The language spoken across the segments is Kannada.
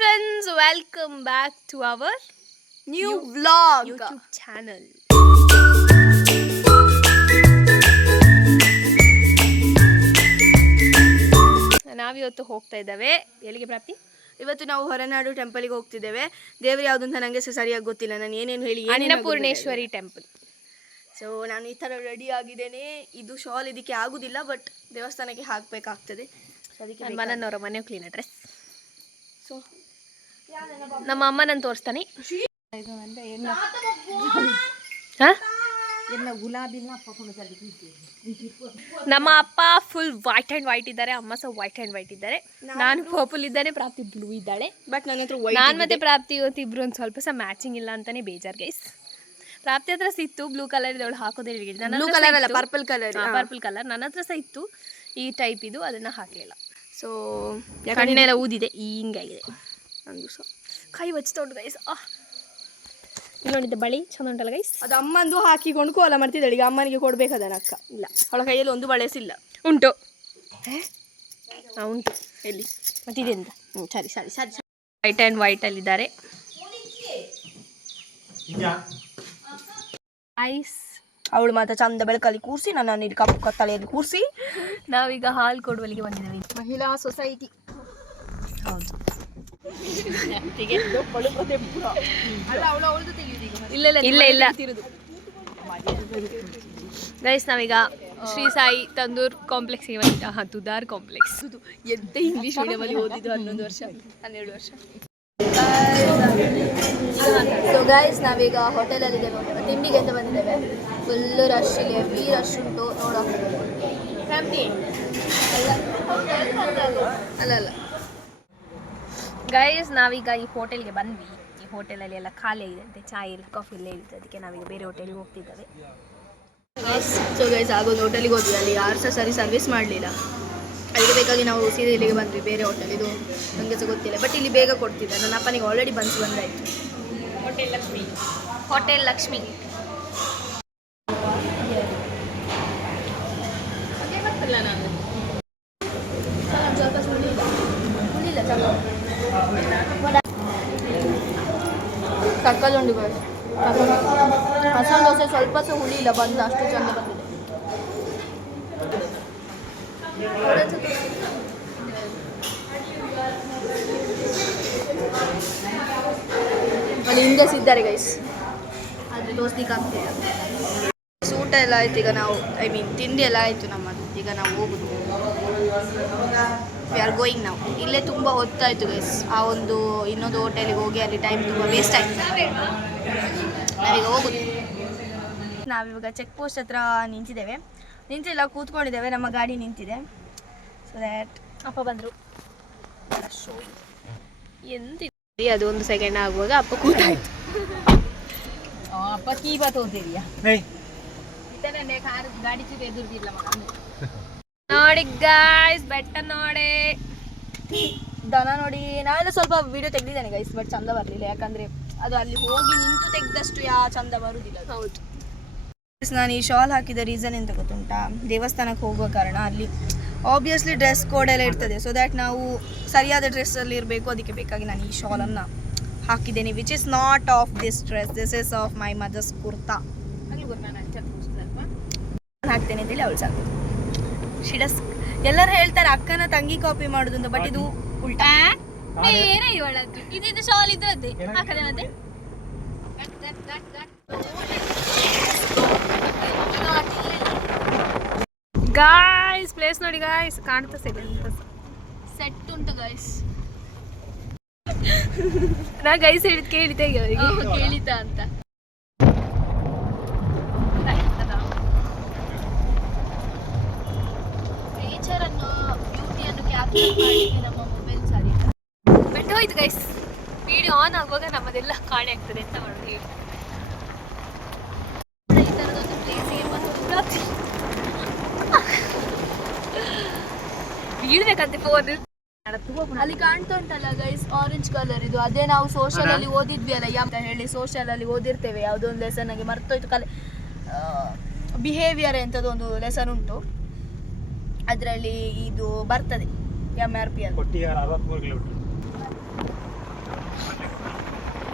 friends, welcome back to our new vlog YouTube channel. ನಾವಿವತ್ತು ಹೋಗ್ತಾ ಇದ್ದೇವೆ ಎಲ್ಲಿಗೆ ಪ್ರಾಪ್ತಿ? ಇವತ್ತು ನಾವು ಹೊರನಾಡು ಟೆಂಪಲ್ಗೆ ಹೋಗ್ತಿದ್ದೇವೆ. ದೇವರು ಯಾವುದು ಅಂತ ನನಗೆ ಸರಿಯಾಗಿ ಗೊತ್ತಿಲ್ಲ, ನಾನು ಏನೇನು ಹೇಳಿ ಅನ್ನಪೂರ್ಣೇಶ್ವರಿ ಟೆಂಪಲ್. ಸೊ ನಾನು ಈ ಥರ ರೆಡಿ ಆಗಿದ್ದೇನೆ. ಇದು ಶಾಲ್ ಇದಕ್ಕೆ ಆಗುದಿಲ್ಲ, ಬಟ್ ದೇವಸ್ಥಾನಕ್ಕೆ ಹಾಕಬೇಕಾಗ್ತದೆ. ಅದಕ್ಕೆ ಮನನವರ ಮನೆ ಕ್ಲೀನ್ ಡ್ರೆಸ್. ಸೊ ನಮ್ಮ ಅಮ್ಮನನ್ನು ತೋರಿಸ್ತಾನೆ. ನಮ್ಮ ಅಪ್ಪ ಫುಲ್ ವೈಟ್ ಆ್ಯಂಡ್ ವೈಟ್ ಇದ್ದಾರೆ, ಅಮ್ಮ ಸಹ ವೈಟ್ ಆ್ಯಂಡ್ ವೈಟ್ ಇದ್ದಾರೆ. ನಾನು ಪರ್ಪಲ್ ಇದ್ದಾನೆ, ಪ್ರಾಪ್ತಿ ಬ್ಲೂ ಇದ್ದಾಳೆ. ಬಟ್ ನನ್ನ ಹತ್ರ ನಾನು ಮತ್ತೆ ಪ್ರಾಪ್ತಿ ಇವತ್ತು ಇಬ್ರು ಒಂದು ಸ್ವಲ್ಪ ಸಹ ಮ್ಯಾಚಿಂಗ್ ಇಲ್ಲ ಅಂತಾನೆ ಬೇಜಾರ್ ಗೈಸ್. ಪ್ರಾಪ್ತಿ ಹತ್ರ ಸಹ ಇತ್ತು ಬ್ಲೂ ಕಲರ್ ಇದೆ, ಅವಳು ಹಾಕೋದೇ ಪರ್ಪಲ್ ಕಲರ್. ನನ್ನ ಹತ್ರ ಸಹ ಇತ್ತು ಈ ಟೈಪ್ ಇದು, ಅದನ್ನ ಹಾಕಲಿಲ್ಲ. ಸೊ ಕಣ್ಣೆಲ್ಲ ಊದಿದೆ, ಹಿಂಗಾಗಿದೆ. ನಂದು ಸಹ ಕೈ ಬಚ್ಚಿತೊಂಡು ಗೈಸ್. ಇಲ್ಲಿ ನೋಡಿದ್ದೆ ಬಳಿ ಚಂದ ಉಂಟಲ್ಲ ಗೈಸ್. ಅದು ಅಮ್ಮಂದು ಹಾಕಿಕೊಂಡು ಕೋಲ ಮಾಡ್ತಿದ್ದಾಳೆ. ಈಗ ಅಮ್ಮನಿಗೆ ಕೊಡ್ಬೇಕದನ್ನ ಅಕ್ಕ ಇಲ್ಲ, ಅವಳ ಕೈಯಲ್ಲಿ ಒಂದು ಬಳೆಸಿಲ್ಲ. ಉಂಟು ಉಂಟು ಎಲ್ಲಿ ಮತ್ತಿದೆ ಅಂತ. ಸರಿ ಸರಿ ಸರಿ ಸರಿ. ವೈಟ್ ಆ್ಯಂಡ್ ವೈಟ್ ಅಲ್ಲಿ ಇದ್ದಾರೆ. ಐಸ್ ಅವಳು ಮಾತ್ರ ಚಂದ ಬೆಳಕಲ್ಲಿ ಕೂರಿಸಿ, ನನ್ನ ಇಲ್ಲಿ ಕಪ್ಪು ಕತ್ತಲೆಯಲ್ಲಿ ಕೂರಿಸಿ ನಾವೀಗ ಹಾಲು ಕೊಡುವಲ್ಲಿಗೆ ಬಂದಿದ್ದೇವೆ. ಮಹಿಳಾ ಸೊಸೈಟಿ. ಹೌದು. ಇಲ್ಲ ಇಲ್ಲ ಗೈಸ್, ನಾವೀಗ ಶ್ರೀ ಸಾಯಿ ತಂದೂರ್ ಕಾಂಪ್ಲೆಕ್ಸ್ಗೆ ಬಂದಿದ್ದ. ತುದಾರ್ ಕಾಂಪ್ಲೆಕ್ಸ್. ಎಂತ ಇಂಗ್ಲಿಷ್ ಮೀಡಿಯಮಲ್ಲಿ ಓದಿದ್ದು 11 ವರ್ಷ 12 ವರ್ಷ. ಸೊ ಗೈಸ್, ನಾವೀಗ ಹೋಟೆಲಲ್ಲಿದ್ದೇವೆ, ತಿಂಡಿಗೆ ಅಂತ ಬಂದಿದ್ದೇವೆ. ಫುಲ್ಲು ರಶ್, ಇಲ್ಲಿ ಹೆವಿ ರಶ್ ಉಂಟು ನೋಡೋ. ಅಲ್ಲ ಗೈಸ್, ನಾವೀಗ ಈ ಹೋಟೆಲ್ಗೆ ಬಂದ್ವಿ. ಈ ಹೋಟೆಲಲ್ಲಿ ಎಲ್ಲ ಖಾಲಿ ಆಗಿದೆ ಅಂತೆ, ಚಾಯ್ ಇಲ್ಲ, ಕಾಫಿ ಇಲ್ಲ ಇರುತ್ತೆ. ಅದಕ್ಕೆ ನಾವೀಗ ಬೇರೆ ಹೋಟೆಲ್ಗೆ ಹೋಗ್ತಿದ್ದೇವೆ. ಸೊ ಗೈಸ್, ಆಗೊಂದು ಹೋಟೆಲಿಗೆ ಹೋದ್ವಿ, ಅಲ್ಲಿ ಯಾರು ಸಹ ಸರಿ ಸರ್ವಿಸ್ ಮಾಡಲಿಲ್ಲ. ಅದಕ್ಕೆ ಬೇಕಾಗಿ ನಾವು ಸೀದಾ ಇಲ್ಲಿಗೆ ಬಂದ್ವಿ, ಬೇರೆ ಹೋಟೆಲ್. ಇದು ನನಗೆ ಸಹ ಗೊತ್ತಿಲ್ಲ, ಬಟ್ ಇಲ್ಲಿ ಬೇಗ ಕೊಡ್ತಿದ್ದೆ. ನನ್ನ ಅಪ್ಪನಿಗೆ ಆಲ್ರೆಡಿ ಬಂದಾಯಿತು. ಹೋಟೆಲ್ ಲಕ್ಷ್ಮಿ. ಗೊತ್ತಿಲ್ಲ ನಾನು. ಸ್ವಲ್ಪ ಸುಳಿಲ್ಲ ತಕ್ಕಲುಂಡು ಮಸಾಲೆ ದೋಸೆ ಸ್ವಲ್ಪ ಸಹ ಹುಳಿ ಇಲ್ಲ, ಬಂದು ಅಷ್ಟು ಚಂದ ಬಂದಿದೆ. ಅಲ್ಲಿ ಹಿಂದೆ ಸಿದ್ದಾರೆ ಗೈಸ್, ಆದರೆ ತೋರಿಸ್ಲಿಕ್ಕೆ ಆಗ್ತಿಲ್ಲ. ಊಟ ಎಲ್ಲ ಆಯ್ತು, ಈಗ ನಾವು ತಿಂಡಿ ಎಲ್ಲ ಆಯಿತು ನಮ್ಮದು. ಈಗ ನಾವು ಹೋಗುದು, ವಿ ಆರ್ ಗೋಯಿಂಗ್ ನಾವು. ಇಲ್ಲೇ ತುಂಬ ಹೊತ್ತಾಯಿತು ಗೈಸ್. ಆ ಒಂದು ಇನ್ನೊಂದು ಹೋಟೆಲಿಗೆ ಹೋಗಿ ಅಲ್ಲಿ ಟೈಮ್ ತುಂಬ ವೇಸ್ಟ್ ಆಯಿತು. ನಾವೀಗ ಹೋಗುದು. ನಾವಿವಾಗ ಚೆಕ್ ಪೋಸ್ಟ್ ಹತ್ರ ನಿಂತಿಲ್ಲ, ಕೂತ್ಕೊಂಡಿದ್ದೇವೆ. ನಮ್ಮ ಗಾಡಿ ನಿಂತಿದೆ. ಸೊ ದ್ಯಾಟ್ ಅಪ್ಪ ಬಂದರು. ಎಂತ ಅದು 1 ಸೆಕೆಂಡ್ ಆಗುವಾಗ ಅಪ್ಪ ಕೂತಾಯ್ತು. ಅಪ್ಪ ಕೀ ಬತ್ತೋದಿರಿಯಾ ಗಾಡಿ ಚೂರು ಎದುರ್ದಿಲ್ಲ ನೋಡಿ ಗಾಯ್ಸ್, ಬೆಟ್ಟ ನೋಡಿ, ದನ ನೋಡಿ. ನಾವೆಲ್ಲ ಸ್ವಲ್ಪ ವಿಡಿಯೋ ತೆಗ್ದಿದ್ದೇನೆ ಗೈಸ್, ಬಟ್ ಚಂದ ಬರಲಿಲ್ಲ. ಯಾಕಂದರೆ ಅದು ಅಲ್ಲಿ ಹೋಗಿ ನಿಂತು ತೆಗೆದಷ್ಟು ಚಂದ ಬರುವುದಿಲ್ಲ. ಹೌದು. ನಾನು ಈ ಶಾಲ್ ಹಾಕಿದ ರೀಸನ್ ಎಂತ ಗೊತ್ತುಂಟಾ? ದೇವಸ್ಥಾನಕ್ಕೆ ಹೋಗುವ ಕಾರಣ ಅಲ್ಲಿ ಆಬ್ವಿಯಸ್ಲಿ ಡ್ರೆಸ್ ಕೋಡ್ ಎಲ್ಲ ಇರ್ತದೆ. ಸೊ ದ್ಯಾಟ್ ನಾವು ಸರಿಯಾದ ಡ್ರೆಸ್ಸಲ್ಲಿ ಇರಬೇಕು. ಅದಕ್ಕೆ ಬೇಕಾಗಿ ನಾನು ಈ ಶಾಲನ್ನು ಹಾಕಿದ್ದೇನೆ. Which is not of this dress, this is of my mother's kurta. ಹಾಕ್ತೇನೆ ಅಂತೇಳಿ ಅವಳು ಸಾಕು. ಶಿಡಸ್ ಎಲ್ಲರೂ ಹೇಳ್ತಾರೆ ಅಕ್ಕನ ತಂಗಿ ಕಾಪಿ ಮಾಡೋದು ಅಂತ, ಬಟ್ ಇದು ಉಲ್ಟಾ. ಬೇರೆ ಇವಳದ್ದು ಇದು ಶಾಲ್ ಇದ್ರದ್ದೇ ಹಾಕದೆ. ಮತ್ತೆ ಗಾಯ್ಸ್ ಪ್ಲೇಸ್ ನೋಡಿ ಗಾಯ್ಸ್, ಕಾಣ್ತಾ ಸೆಟ್ ಉಂಟು ಗಾಯ್ಸ್. ನಾ ಗೈಸ್ ಹೇಳಿದ್ ಕೇಳಿದ್ದೆ ಅವರಿಗೆ, ಕೇಳಿತಾ ಅಂತ. ನೇಚರನ್ನು, ಬ್ಯೂಟಿಯನ್ನು ಕ್ಯಾಪ್ಚರ್ ಮಾಡಿ ನಮ್ಮ ಮೊಬೈಲ್ ಸರಿ ಬೆಟ್ಟ ಹೋಯ್ತು ಗೈಸ್. ವಿಡಿಯೋ ಆನ್ ಆಗುವಾಗ ನಮ್ಮದೆಲ್ಲ ಕಾಣೆ ಆಗ್ತದೆ. ಎಂತ ಮಾಡೋದು ಹೇಳಿ. ಈ ಥರದೊಂದು ಪ್ಲೇಸಿಗೆ ಬಂದು ಬೀಳ್ಬೇಕಂತೆ ಫೋನ್. ಅಲ್ಲಿ ಕಾಣ್ತಾ ಉಂಟಲ್ಲ ಗೈಸ್, ಆರೆಂಜ್ ಕಲರ್ ಇದು. ಅದೇ ನಾವು ಸೋಷಲ್ ಅಲ್ಲಿ ಓದಿದ್ವಿ ಅಲ್ಲ, ಅಂತ ಹೇಳಿ ಸೋಷಲ್ ಅಲ್ಲಿ ಓದಿರ್ತೇವೆ. ಯಾವುದೋ ಒಂದು ಲೆಸನ್ ನನಗೆ ಮರ್ತೋಯ್ತು. ಬಿಹೇವಿಯರ್ ಎಂಥದ್ದೊಂದು ಲೆಸನ್ ಉಂಟು, ಅದರಲ್ಲಿ ಇದು ಬರ್ತದೆ MRP ಅಲ್ಲಿ.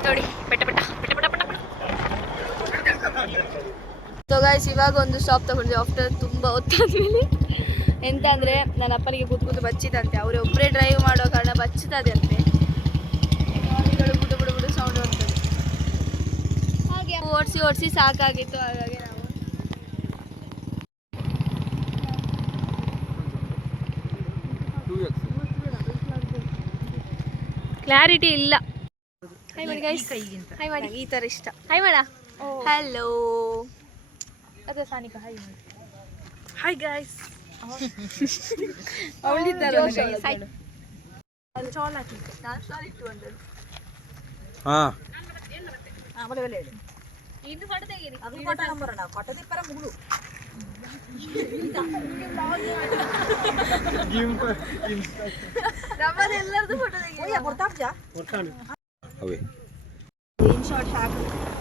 ನೋಡಿ ಬೆಟ್ಟ ಬೆಟ್ಟ ಬೆಟ್ಟ ಬೆಟ್ಟ ಬೆಟ್ಟ. ಸೊ ಗೈಸ್ ಇವಾಗ ಒಂದು ಸ್ಟಾಪ್ ತಗೊಂಡಿದ್ದೆ ಆಫ್ಟರ್ ತುಂಬ ಹೊತ್ತಾದ್ಮೇಲೆ. ಎಂತ ಅಂದರೆ ನನ್ನ ಅಪ್ಪನಿಗೆ ಕೂತ್ಕೊಂಡು ಬಚ್ಚಿದಂತೆ, ಅವರೇ ಒಬ್ಬರೇ ಡ್ರೈವ್ ಮಾಡೋ ಕಾರಣ ಬಚ್ಚಿತದೆ ಅಂತೆ. ಗಾಡಿಗಳು ಬುಡು ಬುಡು ಬುಡು ಸೌಂಡ್ ಬರ್ತದೆ. ಹಾಗೆ ಓಡಿಸಿ ಓಡಿಸಿ ಸಾಕಾಗಿತ್ತು. ಹಾಗಾಗಿ ನಾವು ಕ್ಲಾರಿಟಿ ಇಲ್ಲ. ಹಾಯ್ ಮಾಡಿ ಗೈಸ್, ಹಾಯ್ ಮಾಡಿ. ಈ ಥರ ಇಷ್ಟ. ಹಾಯ್ ಮಾಡ. ಹಲೋ ಅದೇ ಸಾನಿಕಾ ಹಾಯ್ ಮಾಡಿ. Hi guys.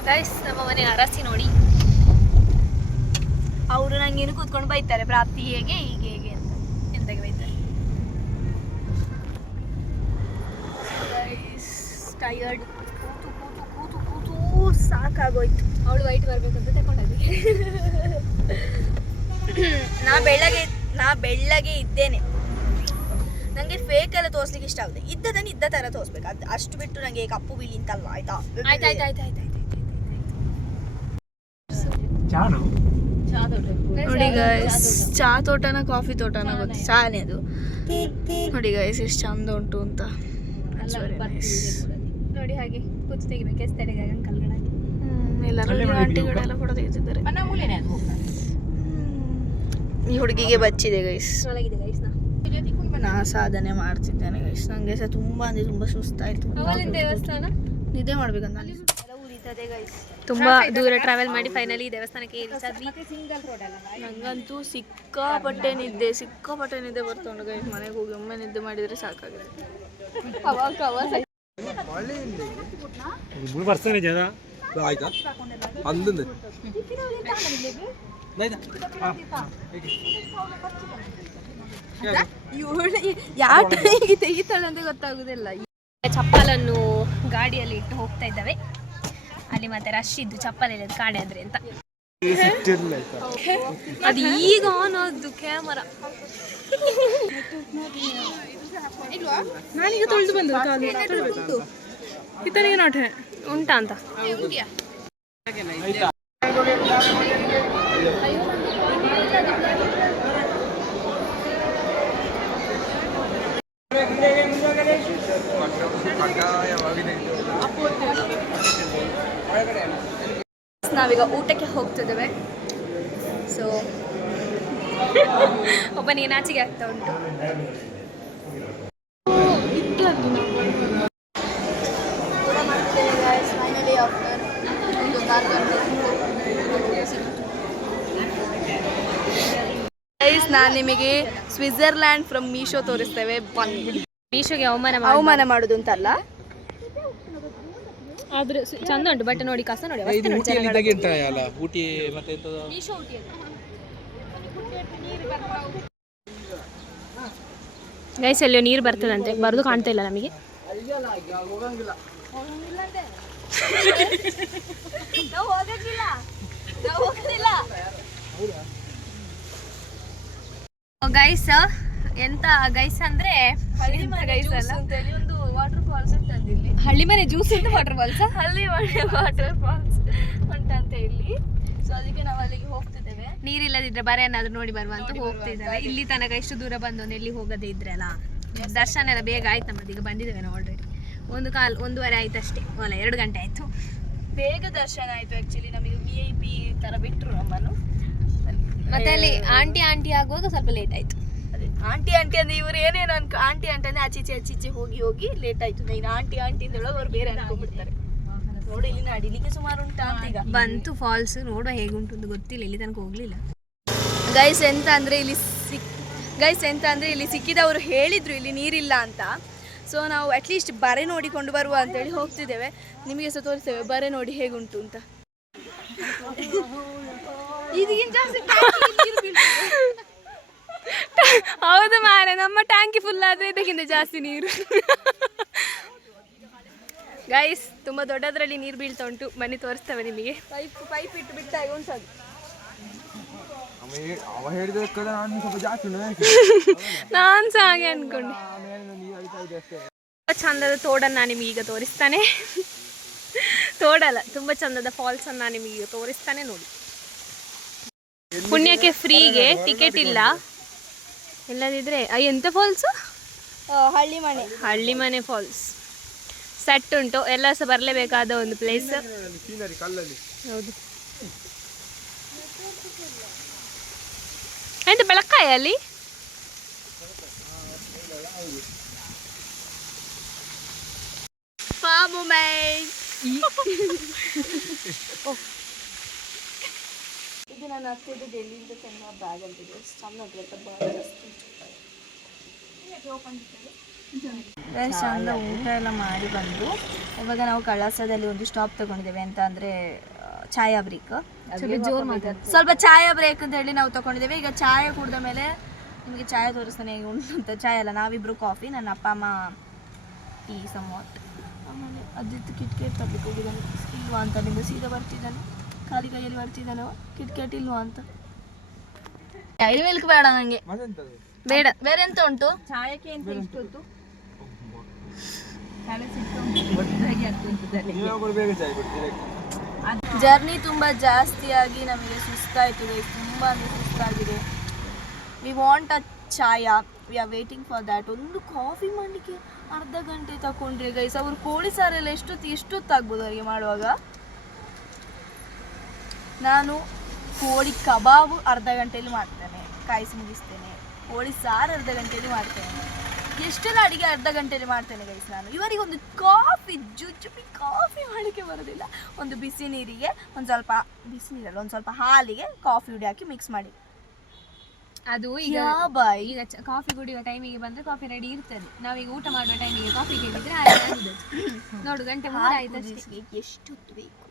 ಗೈಸ್ ನಮ್ಮ ಮನೆ ಅರಸಿ ನೋಡಿ. ಅವರು ನಂಗೇನು ಕೂತ್ಕೊಂಡು ಬೈತಾರೆ, ಪ್ರಾಪ್ತಿ ಹೇಗೆ ಹೀಗೆ ಹೇಗೆ ಅಂತ ಎಂತಗೆ ಬೈತಾರೆ. ಟಯರ್ಡ್, ಕೂತು ಕೂತು ಕೂತು ಕೂತು ಸಾಕಾಗೋಯ್ತು. ಅವಳು ವೈಟ್ ಬರಬೇಕು ಅಂತ ತಗೊಂಡಿದ್ದೆ. ನಾ ಬೆಳ್ಳಗೆ ಇದ್ದೇನೆ. ನನಗೆ ಫೇಕ್ ಎಲ್ಲ ತೋರಿಸ್ಲಿಕ್ಕೆ ಇಷ್ಟ ಆಗುತ್ತೆ. ಇದ್ದದನ್ನು ಇದ್ದ ಥರ ತೋರಿಸ್ಬೇಕು. ಅದು ಅಷ್ಟು ಬಿಟ್ಟು ನನಗೆ ಕಪ್ಪು ಬಿಳಿ ಅಂತಲ್ವಾ. ಆಯ್ತಾ? ಆಯ್ತು. ನೋಡಿ ಗೈಸ್, ಚಾ ತೋಟನ ಕಾಫಿ ತೋಟನ ಗೊತ್ತು, ಚಾನೆ ಅದು. ನೋಡಿ ಗೈಸ್ ಎಷ್ಟು ಚಂದ ಉಂಟು ಅಂತ. ನೋಡಿ ಹಾಗೆ ಕೂತು ತೆಗಿಬೇಕು. ಎಸ್ತಡೆಗೆ ಕಲ್ಗಡಾಗಿ ಎಲ್ಲರೂ ಆಂಟಿಗಳೆಲ್ಲ ಫೋಟೋ ತೆಗೆದಿದ್ದಾರೆ. ಈ ಹುಡುಗಿಗೆ ಬಚ್ಚಿದೆ ಗೈಸ್. ಒಳಗಿದೆ ಗೈಸ್. ನಾ ಸಾಧನೆ ಮಾಡ್ತಿದ್ದೇನೆ ಗೈಸ್. ನನಗೆ ಸಹ ತುಂಬ ಅಂದರೆ ತುಂಬ ಸುಸ್ತಾಯಿತು. ಅವಲಿನ ದೇವಸ್ಥಾನ ನಿದ್ದೆ ಮಾಡ್ಬೇಕಂತ ಉರಿತದೆ ಗೈಸ್. ತುಂಬಾ ದೂರ ಟ್ರಾವೆಲ್ ಮಾಡಿ ಫೈನಲಿ ದೇವಸ್ಥಾನಕ್ಕೆ ರೀಚ್ ಆದ್ವಿ. ನಂಗಂತೂ ಸಿಕ್ಕಾಪಟ್ಟೆ ನಿದ್ದೆ ಬರ್ತುಂಟು ಗೈಸ್. ಮನೆಗೆ ಹೋಗಿ ಒಮ್ಮೆ ನಿದ್ದೆ ಮಾಡಿದರೆ ಸಾಕಾಗಿದೆ. ಆಯ್ತಾ ಅಂದಂದು ಯಾವ ಟೈಮಿಗೆ ತೆಗಿತಾಳೆ ಅಂತ ಗೊತ್ತಾಗುದಿಲ್ಲ. ಚಪ್ಪಲನ್ನು ಗಾಡಿಯಲ್ಲಿ ಇಟ್ಟು ಹೋಗ್ತಾ ಇದ್ದಾವೆ. ಅಲ್ಲಿ ಮತ್ತೆ ರಶ್ ಇದ್ದು ಚಪ್ಪಲಿ ಕಾಣೆ ಆದ್ರೆ ಅಂತ. ಅದು ಈಗ ಆನ್ ಆದ್ದು ಕ್ಯಾಮರಾ. ನಾನೀಗ ತೊಳೆದು ಬಂದು ಇತನಿಗೆ ನೋಟೆ ಉಂಟಾ ಅಂತ. ನಾವೀಗ ಊಟಕ್ಕೆ ಹೋಗ್ತಿದ್ದೇವೆ. ಸೊ ಒಬ್ಬನಿಗೆ ನಾಚಿಕೆ ಆಗ್ತಾ ಉಂಟು. ನಾನು ನಿಮಗೆ ಸ್ವಿಟ್ಜರ್ಲ್ಯಾಂಡ್ ಫ್ರಮ್ ಮೀಶೋ ತೋರಿಸ್ತೇವೆ. ಬನ್ನಿ. ಮೀಶೋಗೆ ಅವಮಾನ ಮಾಡೋದು ಅಂತಲ್ಲ, ಆದ್ರೆ ಚಂದ ಉಂಟು ಬಟ್ಟೆ ನೋಡಿ. ಕಸ ನೋಡಿ. ಗೈಸ್ ಎಲ್ಲಿಯೋ ನೀರು ಬರ್ತದಂತೆ, ಬರೋದು ಕಾಣ್ತಾ ಇಲ್ಲ ನಮಗೆ. ಗೈಸ್ ಎಂತ ಗೈಸ್ ಅಂದ್ರೆ ಒಂದು ವಾಟರ್ ಫಾಲ್ಸ್ ಉಂಟಂತ ಇಲ್ಲಿ. ಹಳ್ಳಿ ಮನೆ ಜ್ಯೂಸ್ ಅಂತ ವಾಟರ್ ಫಾಲ್ಸ್. ಹಳ್ಳಿ ಮನೆ ವಾಟರ್ ಫಾಲ್ಸ್ ಉಂಟಂತ ಇಲ್ಲಿ. ಸೊ ಅದಕ್ಕೆ ನಾವು ಅಲ್ಲಿಗೆ ಹೋಗ್ತಿದ್ದೇವೆ. ನೀರಿಲ್ಲದಿದ್ರೆ ಬರ ಏನಾದ್ರು ನೋಡಿ ಬರುವ ಅಂತ ಹೋಗ್ತಿದ್ದೇವೆ. ಇಲ್ಲಿ ತನಕ ಇಷ್ಟು ದೂರ ಬಂದು ಎಲ್ಲಿ ಹೋಗದೆ ಇದ್ರೆ ಅಲ್ಲ. ದರ್ಶನ ಎಲ್ಲ ಬೇಗ ಆಯ್ತು ನಮ್ಮದು. ಈಗ ಬಂದಿದ್ದೇವೆ ನಾವು ಆಲ್ರೆಡಿ. 1:15 ಆಯ್ತು ಅಷ್ಟೇ. 2 ಗಂಟೆ ಆಯ್ತು. ಬೇಗ ದರ್ಶನ ಆಯ್ತು. ಆಕ್ಚುಲಿ ನಮಗೆ VIP ತರ ಬಿಟ್ಟರು ನಮ್ಮನ್ನು. ಮತ್ತೆ ಅಲ್ಲಿ ಆಂಟಿ ಆಗುವಾಗ ಸ್ವಲ್ಪ ಲೇಟ್ ಆಯ್ತು. ಅದೇ ಆಂಟಿ ಅಂದ್ರೆ ಇವ್ರು ಏನೇನು ಆಂಟಿ ಅಂದ್ರೆ ಆಚೀಚೆ ಹೋಗಿ ಲೇಟ್ ಆಯ್ತು. ನೀನು ಆಂಟಿ ಅಂತ ಅವ್ರು ಬೇರೆ ಅನ್ಕೊಂಡ್ಬಿಡ್ತಾರೆ. ನೋಡಿ ಇಲ್ಲಿ ನಡಿಲಿಕ್ಕೆ ಸುಮಾರು ಉಂಟಾ ಅಂತ. ಈಗ ಬಂತು ಫಾಲ್ಸ್, ನೋಡುವ ಹೇಗುಂಟು ಅಂತ ಗೊತ್ತಿಲ್ಲ. ಇಲ್ಲಿ ತನಕ ಹೋಗ್ಲಿಲ್ಲ. ಗೈಸ್ ಎಂತ ಅಂದ್ರೆ ಇಲ್ಲಿ ಸಿಕ್ಕಿದವರು ಹೇಳಿದ್ರು ಇಲ್ಲಿ ನೀರಿಲ್ಲ ಅಂತ. ಸೊ ನಾವು ಅಟ್ಲೀಸ್ಟ್ ಬರೆ ನೋಡಿಕೊಂಡು ಬರುವ ಅಂತೇಳಿ ಹೋಗ್ತಿದ್ದೇವೆ. ನಿಮಗೆ ಸಹ ತೋರಿಸ್ತೇವೆ ಬರೆ ನೋಡಿ ಹೇಗುಂಟು ಅಂತ. ಹೌದು ಮಾರೆ, ನಮ್ಮ ಟ್ಯಾಂಕಿ ಫುಲ್ ಆದ್ರೆ ಇದಕ್ಕಿಂತ ಜಾಸ್ತಿ ನೀರು. ಗೈಸ್ ತುಂಬ ದೊಡ್ಡದ್ರಲ್ಲಿ ನೀರು ಬೀಳ್ತಾ ಉಂಟು, ಬನ್ನಿ ತೋರಿಸ್ತೇವೆ ನಿಮಗೆ. ಪೈಪ್ ಇಟ್ಟು ಬಿಟ್ಟ ಉಂಟದು. ಅವ ಹೇಳಿದ ನಾನು ಸ್ವಲ್ಪ ಜಾಸ್ತಿ ನಾನು ಸಹ ಹಾಗೆ ಅನ್ಕೊಂಡೆ. ಚಂದದ ತೋಡನ್ನು ನಾನು ನಿಮಗೆ ಈಗ ತೋರಿಸ್ತಾನೆ. ತೋಡಲ್ಲ, ತುಂಬ ಚಂದದ ಫಾಲ್ಸ್ ಅನ್ನು ನಾನು ನಿಮಗೆ ಈಗ ತೋರಿಸ್ತಾನೆ ನೋಡಿ. ಪುಣ್ಯಕ್ಕೆ ಫ್ರೀಗೆ ಟಿಕೆಟ್ ಇಲ್ಲ, ಇಲ್ಲದಿದ್ರೆ ಎಂತ ಫಾಲ್ಸು? ಹಳ್ಳಿಮನೆ ಫಾಲ್ಸ್ ಸೆಟ್ ಉಂಟು, ಎಲ್ಲ ಸಹ ಬರಲೇಬೇಕಾದ ಒಂದು ಪ್ಲೇಸ್. ಹೌದು, ಎಂತ ಬೆಳಕಾಯ ಅಲ್ಲಿ? ಇದು ನನ್ನ ಅತ್ತೆದು ಡೆಲ್ಲಿಯಿಂದ ತಂದ ಬ್ಯಾಗ್ ಅಂತಿದೆ. ಚಂದ ಊಟ ಎಲ್ಲ ಮಾಡಿ ಬಂದು ಇವಾಗ ನಾವು ಕಳಸದಲ್ಲಿ ಒಂದು ಸ್ಟಾಪ್ ತಗೊಂಡಿದ್ದೇವೆ. ಅಂತ ಅಂದರೆ ಚಾಯಾ ಬ್ರೇಕ್, ಸ್ವಲ್ಪ ಚಾಯಾ ಬ್ರೇಕ್ ಅಂತ ಹೇಳಿ ನಾವು ತಗೊಂಡಿದ್ದೇವೆ. ಈಗ ಚಾಯ ಕುಡಿದ ಮೇಲೆ ನಿಮಗೆ ಚಾಯ ತೋರಿಸ್ತಾನೆ ಹೇಗೆ ಉಂಟು ಅಂತ. ಚಾಯ್ ಅಲ್ಲ, ನಾವಿಬ್ಬರು ಕಾಫಿ, ನನ್ನ ಅಪ್ಪ ಅಮ್ಮ ಟೀ ಸಮೋಟ್. ಆಮೇಲೆ ಅದಿತ್ತು ಕಿಟ್ಕೇಟ್ ತರಲಿಕ್ಕೆ ಹೋಗಿದ್ದಾನೆ, ಇಲ್ವಾ ಅಂತ ನಿಂದ ಸೀದಾ ಬರ್ತಿದ್ದಾನೆ, ಖಾಲಿ ಕೈಯಲ್ಲಿ ಬರ್ತಿದ್ದಾನೆ. ಕಿಟ್ಕೇಟ್ ಇಲ್ವಾ ಅಂತ. ಡೈರಿ ಮಿಲ್ಕ್ ಬೇಡ ನನಗೆ, ಬೇಡ. ಬೇರೆ ಎಂತ ಉಂಟು? ಚಾಯಕ್ಕೆ ಎಂತ ಇಷ್ಟೊತ್ತು ಜರ್ನಿ ತುಂಬ ಜಾಸ್ತಿ ಆಗಿ ನಮಗೆ ಸುಸ್ತಾಯ್ತು ಗೈಸ್, ತುಂಬ ಅಂದರೆ ಸುಸ್ತಾಗಿದೆ. We want a chai, we are waiting for that. ಒಂದು ಕಾಫಿ ಮಾಡಲಿಕ್ಕೆ ಅರ್ಧ ಗಂಟೆ ತಗೊಂಡ್ರೆ ಗೈಸ್. ಅವರು ಕೋಳಿ ಸಾರೆಲ್ಲ ಎಷ್ಟೊತ್ತಾಗ್ಬೋದು ಅವರಿಗೆ ಮಾಡುವಾಗ. ನಾನು ಕೋಳಿ ಕಬಾಬು ಅರ್ಧ ಗಂಟೆಯಲ್ಲಿ ಮಾಡ್ತೇನೆ, ಕಾಯಿಸಿ ಮುಗಿಸ್ತೇನೆ. ಕೋಳಿ ಸಾರು ಅರ್ಧ ಗಂಟೆಯಲ್ಲಿ ಮಾಡ್ತೇನೆ. ಎಷ್ಟೆಲ್ಲ ಅಡುಗೆ ಅರ್ಧ ಗಂಟೆಯಲ್ಲಿ ಮಾಡ್ತೇನೆ ಗೈಸ್ ನಾನು. ಇವರಿಗೆ ಒಂದು ಕಾಫಿ, ಜುಜುಬಿ ಕಾಫಿ ಮಾಡಲಿಕ್ಕೆ ಬರೋದಿಲ್ಲ. ಒಂದು ಬಿಸಿ ನೀರಿಗೆ ಒಂದು ಸ್ವಲ್ಪ, ಬಿಸಿ ನೀರಲ್ಲ, ಒಂದು ಸ್ವಲ್ಪ ಹಾಲಿಗೆ ಕಾಫಿ ಹುಡಿ ಹಾಕಿ ಮಿಕ್ಸ್ ಮಾಡಿ. ಅದು ಈಗ ಈಗ ಕಾಫಿ ಕುಡಿಯುವ ಟೈಮಿಗೆ ಬಂದರೆ ಕಾಫಿ ರೆಡಿ ಇರ್ತದೆ. ನಾವೀಗ ಊಟ ಮಾಡುವ ಟೈಮಿಗೆ ಕಾಫಿ ಕೇಳಿದ್ರೆ ನೋಡು ಗಂಟೆ 3 ಆಯ್ತು. ಎಷ್ಟೊತ್ತು ಬೇಕು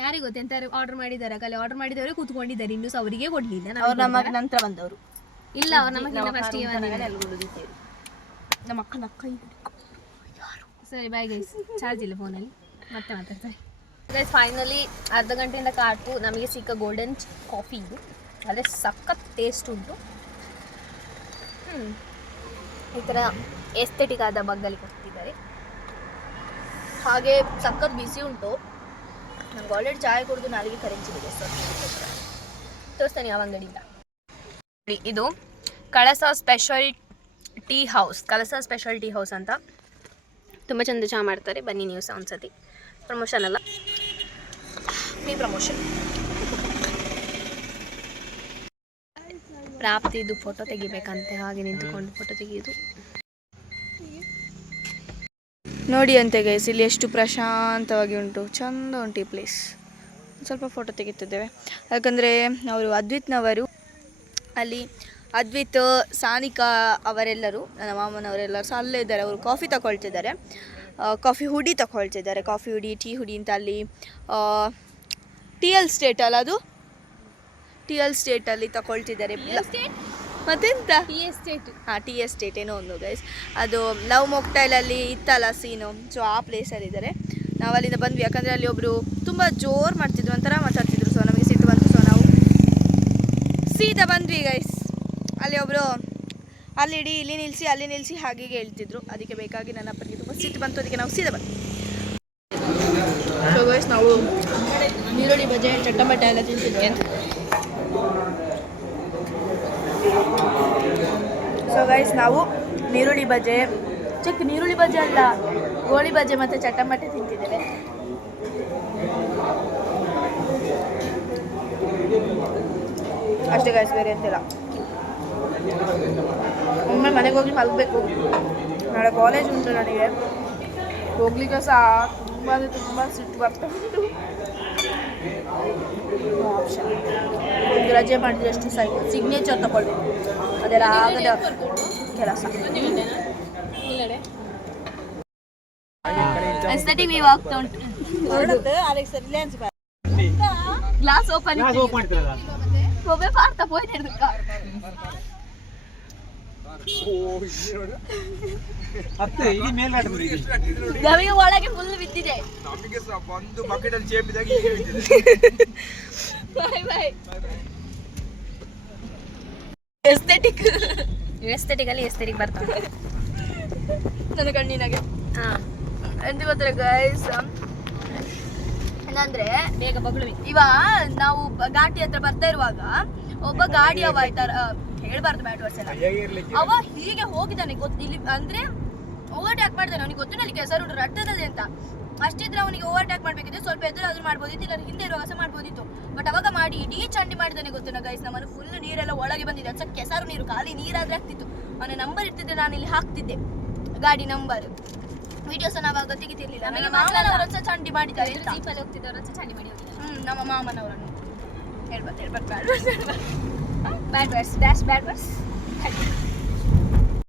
ಯಾರಿಗೆ ಗೊತ್ತ? ಎಂತ ಆರ್ಡರ್ ಮಾಡಿದ್ದಾರೆ, ಅಲ್ಲಿ ಆರ್ಡರ್ ಮಾಡಿದವರು ಕೂತ್ಕೊಂಡಿದ್ದಾರೆ, ಇನ್ನೂ ಸಹ ಅವರಿಗೆ ಕೊಡಲಿಲ್ಲ. ಅವ್ರು ನಮಗೆ ನಂತರ ಬಂದವರು ಇಲ್ಲ, ಅವ್ರು ನಮಗಿಂತ ಫಸ್ಟಿಗೆ ಬಂದಿದ್ದಾರೆ. ನಮ್ಮ ಅಕ್ಕನ ಕೈ. ಸರಿ ಬಾಯ್ ಗೈಸ್, ಚಾರ್ಜ್ ಇಲ್ಲ ಫೋನಲ್ಲಿ, ಮತ್ತೆ ಮಾತಾಡ್ತಾರೆ ಗೈಸ್. ಫೈನಲಿ ಅರ್ಧ ಗಂಟೆಯಿಂದ ಕಾಟು ನಮಗೆ ಸಿಕ್ಕ ಗೋಲ್ಡನ್ ಕಾಫಿ ಇದು. ಅದೇ ಸಖತ್ ಟೇಸ್ಟ್ ಉಂಟು. ಈ ಥರ ಎಸ್ಥೆಟಿಕ್ ಆದ ಬಗ್ಗಲ್ಲಿ ಕೊಡ್ತಿದ್ದಾರೆ. ಹಾಗೆ ಸಖತ್ ಬಿಸಿ ಉಂಟು. ನಂಗೆ ಆಲ್ರೆಡಿ ಚಾಯ್ ಕುಡಿದು ನಾಲಿಗೆ ಕರೆಂಚಿದೆ. ತೋರಿಸ್ತಾನೆ ಯಾವ ಅಂಗಡಿಯಿಂದ. ಇದು ಕಳಸ ಸ್ಪೆಷಲ್ ಟೀ ಹೌಸ್. ಕಳಸ ಸ್ಪೆಷಲ್ ಟೀ ಹೌಸ್ ಅಂತ ತುಂಬ ಚಂದ ಚಹಾ ಮಾಡ್ತಾರೆ. ಬನ್ನಿ ನೀವು ಸಹ ಒಂದ್ಸತಿ. ಪ್ರಮೋಷನ್ ಅಲ್ಲ, ಫ್ರೀ ಪ್ರಮೋಷನ್. ಪ್ರಾಪ್ತಿದು ಫೋಟೋ ತೆಗಿಬೇಕಂತೆ, ಹಾಗೆ ನಿಂತುಕೊಂಡು ಫೋಟೋ ತೆಗೆಯೋದು ನೋಡಿ ಅಂತೆ ಗೈಸ್. ಇಲ್ಲಿ ಎಷ್ಟು ಪ್ರಶಾಂತವಾಗಿ ಉಂಟು, ಚಂದ ಉಂಟು ಈ ಪ್ಲೇಸ್. ಸ್ವಲ್ಪ ಫೋಟೋ ತೆಗಿತಿದ್ದೇವೆ ಯಾಕಂದರೆ ಅವರು ಅದ್ವಿತ್ನವರು. ಅಲ್ಲಿ ಅದ್ವಿತ್, ಸಾನಿಕಾ ಅವರೆಲ್ಲರೂ, ನನ್ನ ಮಾಮನವರೆಲ್ಲರೂ ಸಹ ಅಲ್ಲೇ ಇದ್ದಾರೆ. ಅವರು ಕಾಫಿ ತಗೊಳ್ತಿದ್ದಾರೆ, ಕಾಫಿ ಹುಡಿ ತಗೊಳ್ತಿದ್ದಾರೆ. ಕಾಫಿ ಹುಡಿ, ಟೀ ಹುಡಿ ಅಂತ ಅಲ್ಲಿ TL ಸ್ಟೇಟ್ ಅಲ್ಲ, ಅದು TL ಸ್ಟೇಟಲ್ಲಿ ತಗೊಳ್ತಿದ್ದಾರೆ. ಮತ್ತೆಂತ TS ಸ್ಟೇಟ್ ಏನೋ ಒಂದು ಗೈಸ್. ಅದು ಲವ್ ಮೊಕ್ಟೈಲಲ್ಲಿ ಇತ್ತಲ್ಲ ಸೀನು, ಸೊ ಆ ಪ್ಲೇಸಲ್ಲಿ ಇದ್ದಾರೆ. ನಾವು ಅಲ್ಲಿಂದ ಬಂದ್ವಿ, ಯಾಕಂದರೆ ಅಲ್ಲಿ ಒಬ್ಬರು ತುಂಬ ಜೋರು ಮಾಡ್ತಿದ್ರು, ಒಂಥರ ಮಾತಾಡ್ತಿದ್ರು. ಸೊ ನಮಗೆ ಸಿಟ್ಟು ಬಂತು. ಸೊ ನಾವು ಸೀದಾ ಬಂದ್ವಿ ಗೈಸ್. ಅಲ್ಲಿ ಒಬ್ಬರು ಅಲ್ಲಿ ಇಡಿ, ಇಲ್ಲಿ ನಿಲ್ಲಿಸಿ, ಅಲ್ಲಿ ನಿಲ್ಲಿಸಿ ಹಾಗೆ ಹೇಳ್ತಿದ್ರು. ಅದಕ್ಕೆ ಬೇಕಾಗಿ ನನ್ನ ಅಪ್ಪನಿಗೆ ತುಂಬ ಸಿಟ್ಟು ಬಂತು. ಅದಕ್ಕೆ ನಾವು ಸೀದಾ ಬಂದ್ವಿ. ಸೊ ಗೈಸ್, ನಾವು ನೀರುಳ್ಳಿ ಬಜೆ, ಚಟ್ಟಂಬಟ್ಟೆ ಎಲ್ಲ ತಿಂತಿದ್ವಿ. ಸೊ ಗೈಸ್, ನಾವು ನೀರುಳ್ಳಿ ಬಜೆ, ನೀರುಳ್ಳಿ ಬಜೆ ಅಲ್ಲ, ಗೋಳಿ ಬಜೆ ಮತ್ತು ಚಟ್ಟಂಬಟ್ಟೆ ತಿಂತಿದ್ದೇವೆ. ಅಷ್ಟೇ ಗೈಸ್, ಬೇರೆ ಅಂತಿಲ್ಲ. ಒಮ್ಮೆ ಮನೆಗೆ ಹೋಗಿ ಮಲಗಬೇಕು. ನಾಳೆ ಕಾಲೇಜ್ ಉಂಟು ನನಗೆ, ಹೋಗ್ಲಿಕ್ಕೆ ಸಹ ತುಂಬ ಅಂದರೆ ತುಂಬ ಸಿಟ್ಟು ಬರ್ತಾ ಉಂಟು. ಆಪ್ಷನ್ ಒಂದು ರಜೆ ಮಾಡಿದ್ರೆ ಎಷ್ಟು ಸಿಗ್ನೇಚರ್ ತಗೊಳ್ಬೇಕು, ಅದೆಲ್ಲ ಆಗದ ಕೆಲಸ. ಎಸ್ಥೆಟಿಕ್ ವ್ಯೂ ಆಗ್ತಾ ಉಂಟು. ಗ್ಲಾಸ್ ಓಪನ್ ಒಬ್ಬೆ ಪಾರ್ತಾ ಪೋಯ್ತಾ ಅತ್ತೆ ಇಡೀ ಮೇಲ್ನಾಟ ನಮಗೆ ಒಳಗೆ ಫುಲ್ ಬಿದ್ದಿದೆ. ನಮಗೆ ಸಹ ಒಂದು ಬಕೆಟ್ ಅಲ್ಲಿ ಚೇಪಿದಾಗ ಬಾಯ್ ಬಾಯ್. ಎಸ್ಥೆಟಿಕ್ ಅಲ್ಲಿ ಎಸ್ಥೆಟಿಕ್ ಬರ್ತಾವೆ ನನ್ನ ಕಣ್ಣಿನಾಗೆ. ಹಾ ಎಂತ ಗೊತ್ತಿಲ್ಲ ಗೈಸ್, ಏನಂದ್ರೆ ಬೇಗ ಬಗಳು ಇವ ನಾವು ಘಾಟಿ ಹತ್ರ ಬರ್ತಾ ಇರುವಾಗ ಒಬ್ಬ ಗಾಡಿ ಅವ ಆಯ್ತಾರ, ಹೇಳ್ಬಾರ್ದು ಬ್ಯಾಡ್ ವರ್ಡ್ಸ್ ಎಲ್ಲ, ಅವ ಹೀಗೆ ಹೋಗಿದ್ದಾನೆ ಇಲ್ಲಿ ಅಂದ್ರೆ ಓವರ್ಟ್ಯಾಕ್ ಮಾಡ್ತಾನೆ. ಅವನಿಗೆ ಗೊತ್ತಿಲ್ಲ ಅಲ್ಲಿ ಕೆಸರು ರಟ್ಟದಲ್ಲಿ ಅಂತ. ಅಷ್ಟಿದ್ರೆ ಅವನಿಗೆ ಓವರ್ಟ್ಯಾಕ್ ಮಾಡ್ಬೇಕಿದ್ರೆ ಸ್ವಲ್ಪ ಎದುರಾದ್ರೂ ಮಾಡ್ಬೋದಿತ್ತು, ಇಲ್ಲ ಹಿಂದೆ ಇರುವಾಗ ಸಹ ಮಾಡ್ಬೋದಿತ್ತು. ಬಟ್ ಅವಾಗ ಮಾಡಿ ಇಡೀ ಚಂಡಿ ಮಾಡಿದಾನೆ ಗೊತ್ತಿಲ್ಲ ಗೈಸ್. ನಮ್ಮನ್ನು ಫುಲ್ ನೀರೆಲ್ಲ ಒಳಗೆ ಬಂದಿದೆ. ಅದು ಕೆಸರು ನೀರು, ಖಾಲಿ ನೀರಾದ್ರೆ ಆಗ್ತಿತ್ತು. ಅವನ ನಂಬರ್ ಇರ್ತಿದ್ರೆ ನಾನು ಇಲ್ಲಿ ಹಾಕ್ತಿದ್ದೆ, ಗಾಡಿ ನಂಬರ್. ವಿಡಿಯೋಸ್ ನಾವಾಗ ತೆಗಿತಿರ್ಲಿಲ್ಲ. ನಮಗೆ ಮಾಮನವರು ಸಹ ಚಂಡಿ ಮಾಡಿದ್ದಾರೆ. ಜೀಪಲ್ಲಿ ಹೋಗ್ತಿದ್ದವ್ರ ಚಂಡಿ ಮಾಡಿ ಹೋಗಿದ್ದಾರೆ. ನಮ್ಮ ಮಾಮನವರನ್ನು ಹೇಳ್ಬಾರ್ದು bad words dash bad words